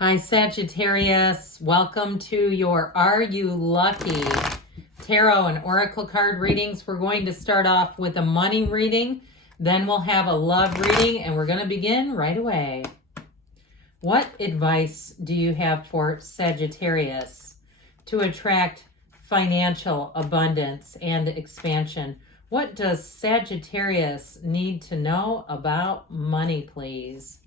Hi, Sagittarius. Welcome to your Are You Lucky Tarot and Oracle card readings. We're going to start off with a money reading, then we'll have a love reading, and we're going to begin right away. What advice do you have for Sagittarius to attract financial abundance and expansion? What does Sagittarius need to know about money, please?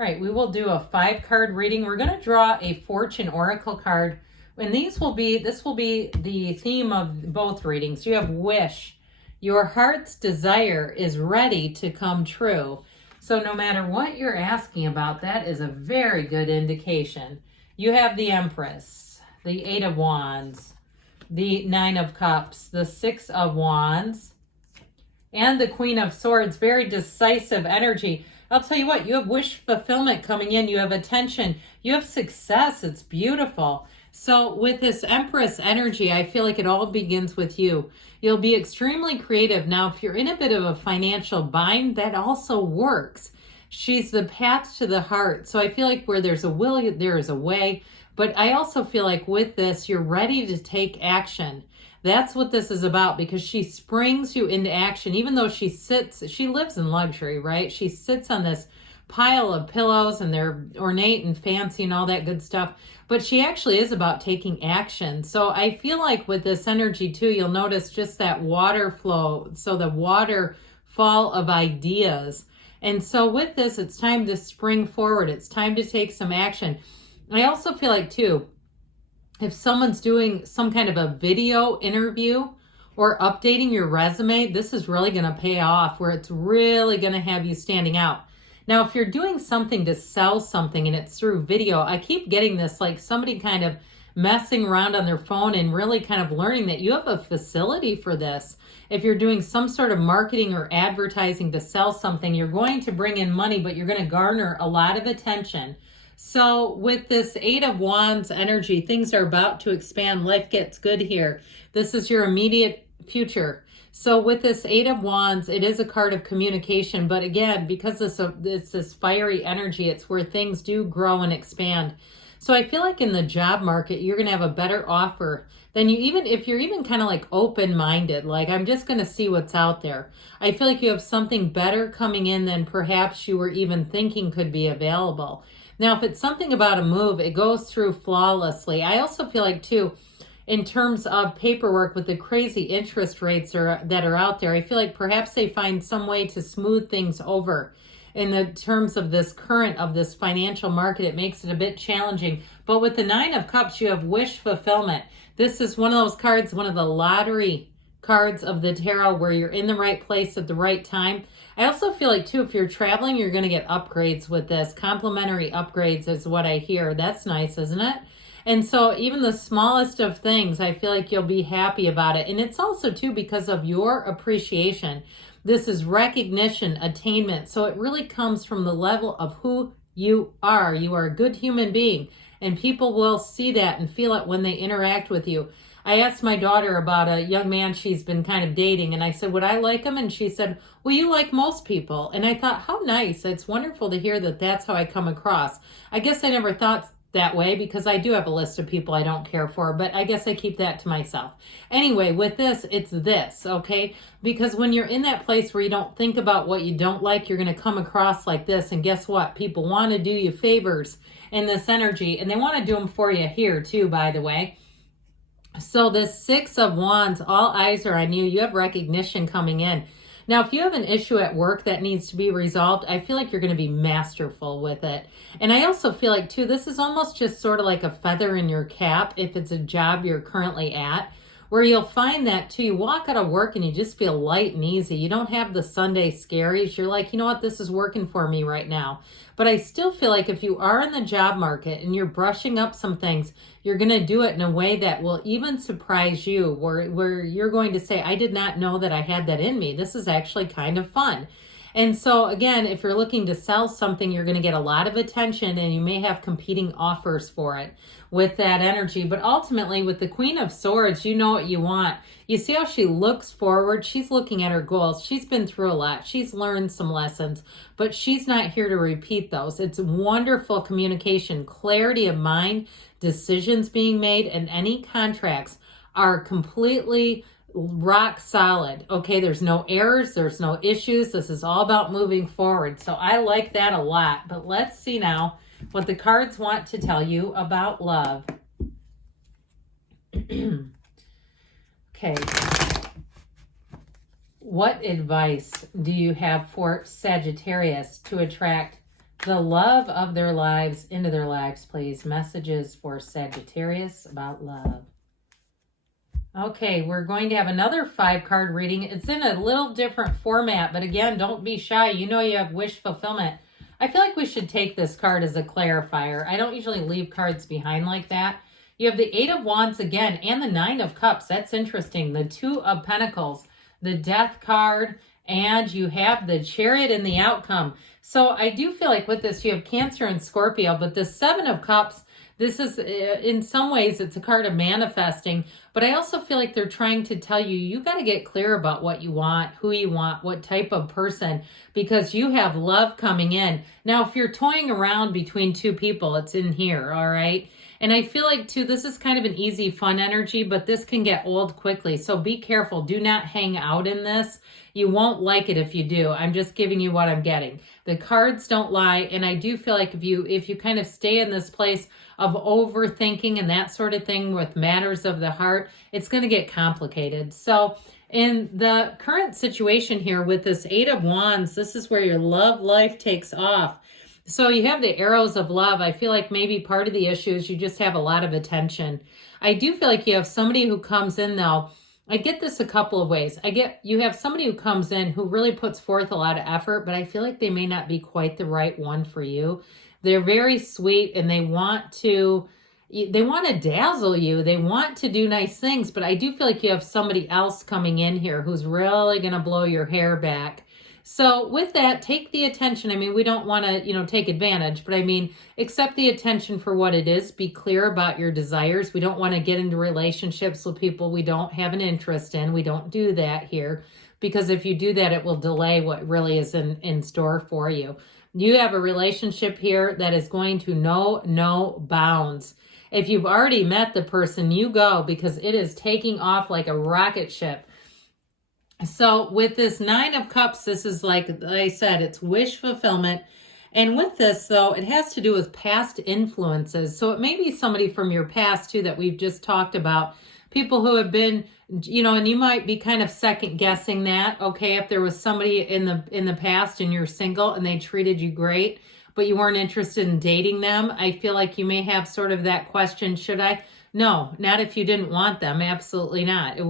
All right, we will do a 5-card reading. We're going to draw a fortune oracle card, and this will be the theme of both readings. You have wish. Your heart's desire is ready to come true. So no matter what you're asking about, that is a very good indication. You have the Empress, the 8 of Wands, the 9 of Cups, the 6 of Wands, and the Queen of Swords. Very decisive energy. I'll tell you what, you have wish fulfillment coming in. You have attention. You have success. It's beautiful. So with this Empress energy, I feel like it all begins with you. You'll be extremely creative. Now, if you're in a bit of a financial bind, that also works. She's the path to the heart. So I feel like where there's a will, there is a way. But I also feel like with this, you're ready to take action. That's what this is about, because she springs you into action. Even though she lives in luxury, right? She sits on this pile of pillows and they're ornate and fancy and all that good stuff. But she actually is about taking action. So I feel like with this energy too, you'll notice just that water flow. So the waterfall of ideas. And so with this, it's time to spring forward. It's time to take some action. I also feel like too, if someone's doing some kind of a video interview or updating your resume, this is really going to pay off, where it's really going to have you standing out. Now, if you're doing something to sell something and it's through video, I keep getting this, like somebody kind of messing around on their phone and really kind of learning that you have a facility for this. If you're doing some sort of marketing or advertising to sell something, you're going to bring in money, but you're going to garner a lot of attention. So with this 8 of Wands energy, things are about to expand. Life gets good here. This is your immediate future. So with this 8 of Wands, it is a card of communication. But again, because it's this fiery energy, it's where things do grow and expand. So I feel like in the job market, you're going to have a better offer than if you're even kind of like open-minded, like I'm just going to see what's out there. I feel like you have something better coming in than perhaps you were even thinking could be available. Now, if it's something about a move, it goes through flawlessly. I also feel like, too, in terms of paperwork with the crazy interest rates that are out there, I feel like perhaps they find some way to smooth things over. In the terms of this financial market, it makes it a bit challenging. But with the 9 of Cups, you have wish fulfillment. This is one of those cards, one of the lottery cards of the tarot, where you're in the right place at the right time. I also feel like too, if you're traveling, you're going to get upgrades with this. Complimentary upgrades is what I hear. That's nice, isn't it? And so even the smallest of things, I feel like you'll be happy about it. And it's also too because of your appreciation. This is recognition, attainment. So it really comes from the level of who you are. You are a good human being, and people will see that and feel it when they interact with you. I asked my daughter about a young man she's been kind of dating, and I said, would I like him? And she said, well, you like most people. And I thought, how nice. It's wonderful to hear that that's how I come across. I guess I never thought that way, because I do have a list of people I don't care for, but I guess I keep that to myself. Anyway, with this, it's this, okay? Because when you're in that place where you don't think about what you don't like, you're going to come across like this. And guess what? People want to do you favors in this energy, and they want to do them for you here too, by the way. So this 6 of Wands, all eyes are on you. You have recognition coming in. Now, if you have an issue at work that needs to be resolved, I feel like you're going to be masterful with it. And I also feel like, too, this is almost just sort of like a feather in your cap if it's a job you're currently at, where you'll find that, too, you walk out of work and you just feel light and easy. You don't have the Sunday scaries. You're like, you know what, this is working for me right now. But I still feel like if you are in the job market and you're brushing up some things, you're going to do it in a way that will even surprise you, where you're going to say, I did not know that I had that in me. This is actually kind of fun. And so again, if you're looking to sell something, you're going to get a lot of attention and you may have competing offers for it with that energy. But ultimately with the Queen of Swords, you know what you want. You see how she looks forward. She's looking at her goals. She's been through a lot. She's learned some lessons, but she's not here to repeat those. It's wonderful communication, clarity of mind, decisions being made, and any contracts are completely rock solid. Okay, there's no errors, there's no issues. This is all about moving forward. So I like that a lot. But let's see now what the cards want to tell you about love. Okay. What advice do you have for Sagittarius to attract the love of their lives into their lives, please? Messages for Sagittarius about love. Okay, we're going to have another 5-card reading. It's in a little different format, but again, don't be shy. You know you have wish fulfillment. I feel like we should take this card as a clarifier. I don't usually leave cards behind like that. You have the 8 of Wands again and the 9 of Cups. That's interesting. The 2 of Pentacles, the Death card, and you have the Chariot in the outcome. So I do feel like with this, you have Cancer and Scorpio, but the 7 of Cups, this is, in some ways, it's a card of manifesting, but I also feel like they're trying to tell you, you got to get clear about what you want, who you want, what type of person, because you have love coming in. Now, if you're toying around between two people, it's in here, all right? And I feel like, too, this is kind of an easy, fun energy, but this can get old quickly. So be careful. Do not hang out in this. You won't like it if you do. I'm just giving you what I'm getting. The cards don't lie. And I do feel like if you kind of stay in this place of overthinking and that sort of thing with matters of the heart, it's going to get complicated. So in the current situation here with this 8 of Wands, this is where your love life takes off. So you have the arrows of love. I feel like maybe part of the issue is you just have a lot of attention. I do feel like you have somebody who comes in, though. I get this a couple of ways. You have somebody who comes in who really puts forth a lot of effort, but I feel like they may not be quite the right one for you. They're very sweet and they want to dazzle you. They want to do nice things, but I do feel like you have somebody else coming in here who's really going to blow your hair back. So with that, take the attention. I mean, we don't want to, take advantage, but I mean, accept the attention for what it is. Be clear about your desires. We don't want to get into relationships with people we don't have an interest in. We don't do that here, because if you do that, it will delay what really is in store for you. You have a relationship here that is going to know no bounds. If you've already met the person, you go, because it is taking off like a rocket ship. So with this 9 of Cups, this is like I said, it's wish fulfillment. And with this, though, it has to do with past influences. So it may be somebody from your past, too, that we've just talked about. People who have been, and you might be kind of second guessing that, okay, if there was somebody in the past and you're single and they treated you great, but you weren't interested in dating them. I feel like you may have sort of that question, should I? No, not if you didn't want them. Absolutely not. It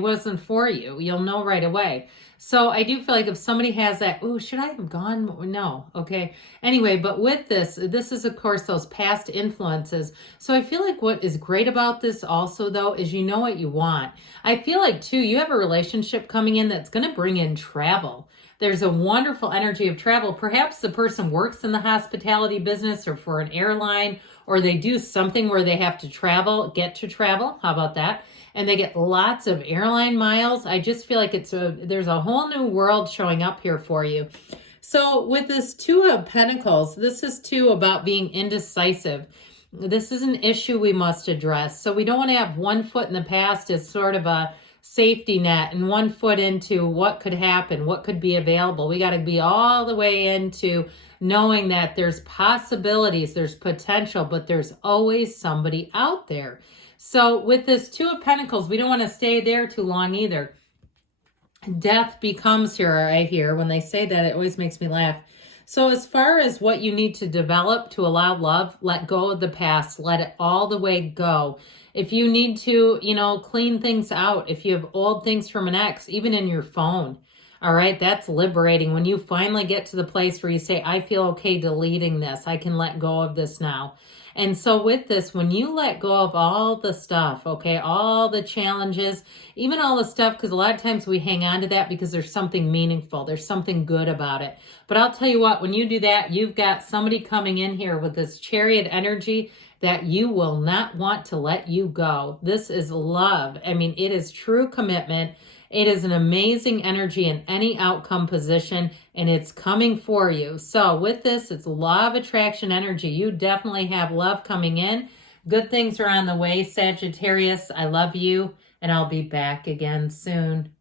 wasn't for you. You'll know right away. So I do feel like if somebody has that, oh, should I have gone? No. Okay. Anyway, but with this is, of course, those past influences. So I feel like what is great about this also, though, is you know what you want. I feel like, too, you have a relationship coming in that's going to bring in travel. There's a wonderful energy of travel. Perhaps the person works in the hospitality business or for an airline, or they do something where they have to get to travel. How about that? And they get lots of airline miles. I just feel like there's a whole new world showing up here for you. So with this 2 of Pentacles, this is too about being indecisive. This is an issue we must address. So we don't want to have one foot in the past as sort of a safety net and one foot into what could happen, what could be available. We got to be all the way into knowing that there's possibilities, there's potential, but there's always somebody out there. So with this 2 of Pentacles, we don't want to stay there too long either. Death becomes here, I hear. When they say that, it always makes me laugh. So as far as what you need to develop to allow love, let go of the past. Let it all the way go. If you need to, clean things out, if you have old things from an ex, even in your phone, All right, that's liberating. When you finally get to the place where you say, I feel okay deleting this, I can let go of this now. And so with this, when you let go of all the stuff, okay, all the challenges, even all the stuff, because a lot of times we hang on to that because there's something meaningful, there's something good about it. But I'll tell you what, when you do that, you've got somebody coming in here with this chariot energy that you will not want to let you go. This is love. I mean, it is true commitment. It is an amazing energy in any outcome position, and it's coming for you. So with this, it's law of attraction energy. You definitely have love coming in. Good things are on the way, Sagittarius. I love you, and I'll be back again soon.